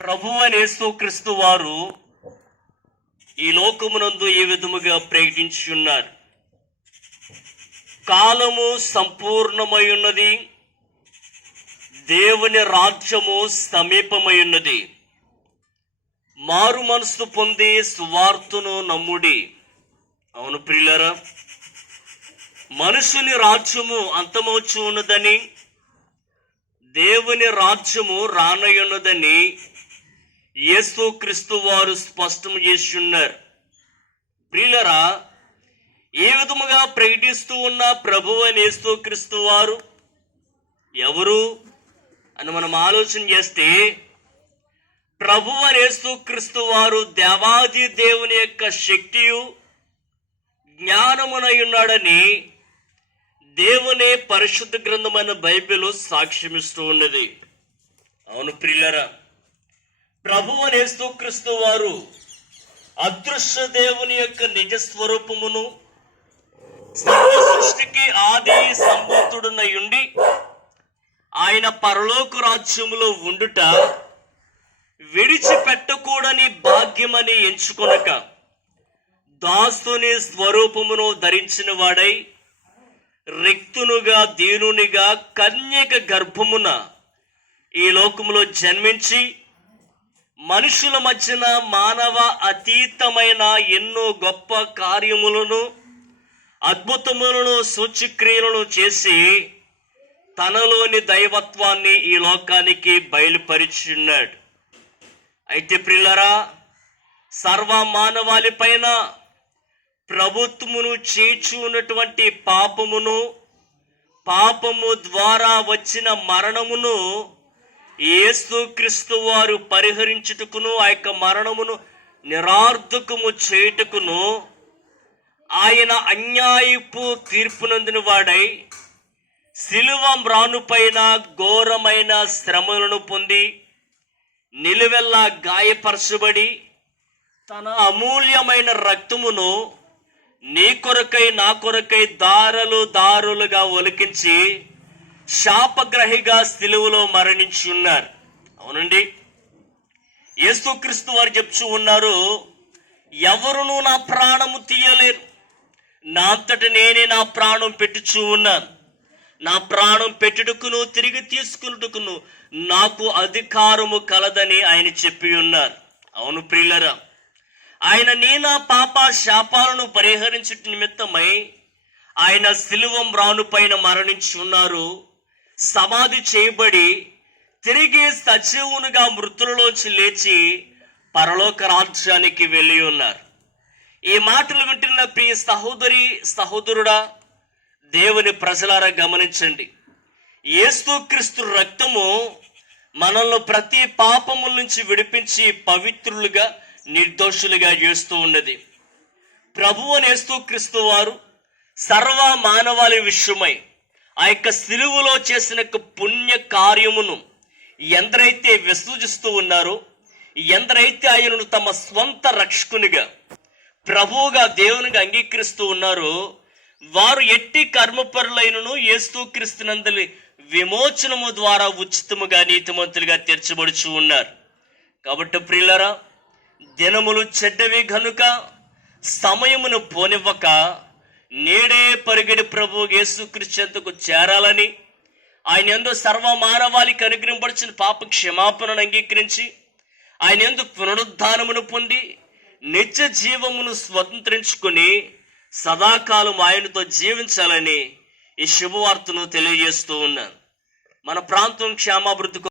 ప్రభు అనేసు క్రీస్తు వారు ఈ లోకమునందు ఈ విధముగా ప్రకటించున్నారు కాలము సంపూర్ణమై ఉన్నది దేవుని రాజ్యము సమీపమై ఉన్నది మారు మనసు పొంది సువార్తను నమ్ముడి. అవును ప్రియులరా మనుషుని రాజ్యము అంతమవుచు ఉన్నదని దేవుని రాజ్యము రానయ్యున్నదని యేసు క్రీస్తు వారు స్పష్టం చేసి ఉన్నారు ప్రియులరా ఏ విధముగా ప్రకటిస్తూ ఉన్న ప్రభు అని యేసు క్రీస్తు వారు? ఎవరు? అని మనం ఆలోచన చేస్తే ప్రభు అని యేసు క్రీస్తు వారు దేవాది దేవుని యొక్క శక్తియు జ్ఞానమునై ఉన్నాడని దేవుని పరిశుద్ధ గ్రంథమైన బైబిల్ సాక్ష్యమిస్తూ ఉన్నది. అవును ప్రియులరా ప్రభు అని యేసుక్రీస్తు వారు అదృశ్య దేవుని యొక్క నిజ స్వరూపమును సర్వ సృష్టికి ఆది సంభూతుడునై ఉండి ఆయన పరలోక రాజ్యములో ఉండుట విడిచిపెట్టకూడని భాగ్యమని ఎంచుకొనక దాసుని స్వరూపమును ధరించిన వాడై రిక్తునుగా దీనునిగా కన్యక గర్భమున ఈ లోకములో జన్మించి మనుషుల మధ్యన మానవ అతీతమైన ఎన్నో గొప్ప కార్యములను అద్భుతములను సూచిక్రియలను చేసి తనలోని దైవత్వాన్ని ఈ లోకానికి బయలుపరిచున్నాడు అయితే ప్రిల్లరా సర్వ మానవాళి పైన ప్రభుత్వమును చేర్చు ఉన్నటువంటి పాపమును పాపము ద్వారా వచ్చిన మరణమును యేసుక్రీస్తు వారు పరిహరించుటకును ఆ యొక్క మరణమును నిరార్థకము చేయుటకును ఆయన అన్యాయపు తీర్పునందుని వాడై శిలువ మ్రానుపైన ఘోరమైన శ్రమలను పొంది నిలువెల్లా గాయపరచబడి తన అమూల్యమైన రక్తమును నీ కొరకై నా కొరకై దారలు దారులుగా ఒలికించి శాపగ్రహిగా సిలువలో మరణించి ఉన్నారు. అవునండి. యేసుక్రీస్తు వారు చెప్తూ ఉన్నారు ఎవరునూ నా ప్రాణము తీయలేరు. నా అంతటి నేనే నా ప్రాణం పెట్టుచూ ఉన్నాను. నా ప్రాణం పెట్టుటకును తిరిగి తీసుకున్నట్టుకును నాకు అధికారము కలదని ఆయన చెప్పి ఉన్నారు. అవును ప్రియులరా ఆయన నీ నా పాప శాపాలను పరిహరించుట నిమిత్తమై ఆయన శిలువం రాను పైన మరణించి ఉన్నారు. సమాధి చేయబడి తిరిగి సజీవునిగా మృతులలోంచి లేచి పరలోక రాజ్యానికి వెళ్ళి ఉన్నారు. ఈ మాటలు వింటున్న ప్రియ సహోదరి సహోదరుడా దేవుని ప్రజలారా గమనించండి. ఏస్తుక్రీస్తు రక్తము మనల్ని ప్రతి పాపముల నుంచి విడిపించి పవిత్రులుగా నిర్దోషులుగా చేస్తూ ఉన్నది. ప్రభువు అని క్రీస్తు వారు సర్వ మానవాళి విషయమై ఆ యొక్క సిలువులో చేసిన యొక్క పుణ్య కార్యమును ఎందరైతే విసర్జిస్తూ ఉన్నారో ఎందరైతే ఆయనను తమ స్వంత రక్షకునిగా ప్రభువుగా దేవునిగా అంగీకరిస్తూ ఉన్నారో వారు ఎట్టి కర్మపరులైనను ఏస్తూ క్రీస్తునందలి విమోచనము ద్వారా ఉచితముగా నీతిమంతులుగా తీర్చబడుచు ఉన్నారు. కాబట్టి ప్రియులరా దినములు చెడ్డవి గనుక సమయమును పోనివ్వక నేడే పరిగెడి ప్రభు యేసుక్రీస్తుకు చేరాలని ఆయన ఎందు సర్వ మానవాళికి అనుగ్రహింపడిచిన పాప క్షమాపణను అంగీకరించి ఆయన ఎందు పునరుద్ధానమును పొంది నిత్య జీవమును స్వతంత్రించుకొని సదాకాలం ఆయనతో జీవించాలని ఈ శుభవార్తను తెలియజేస్తూ ఉన్నాను. మన ప్రాంతం క్షేమాభివృద్ధి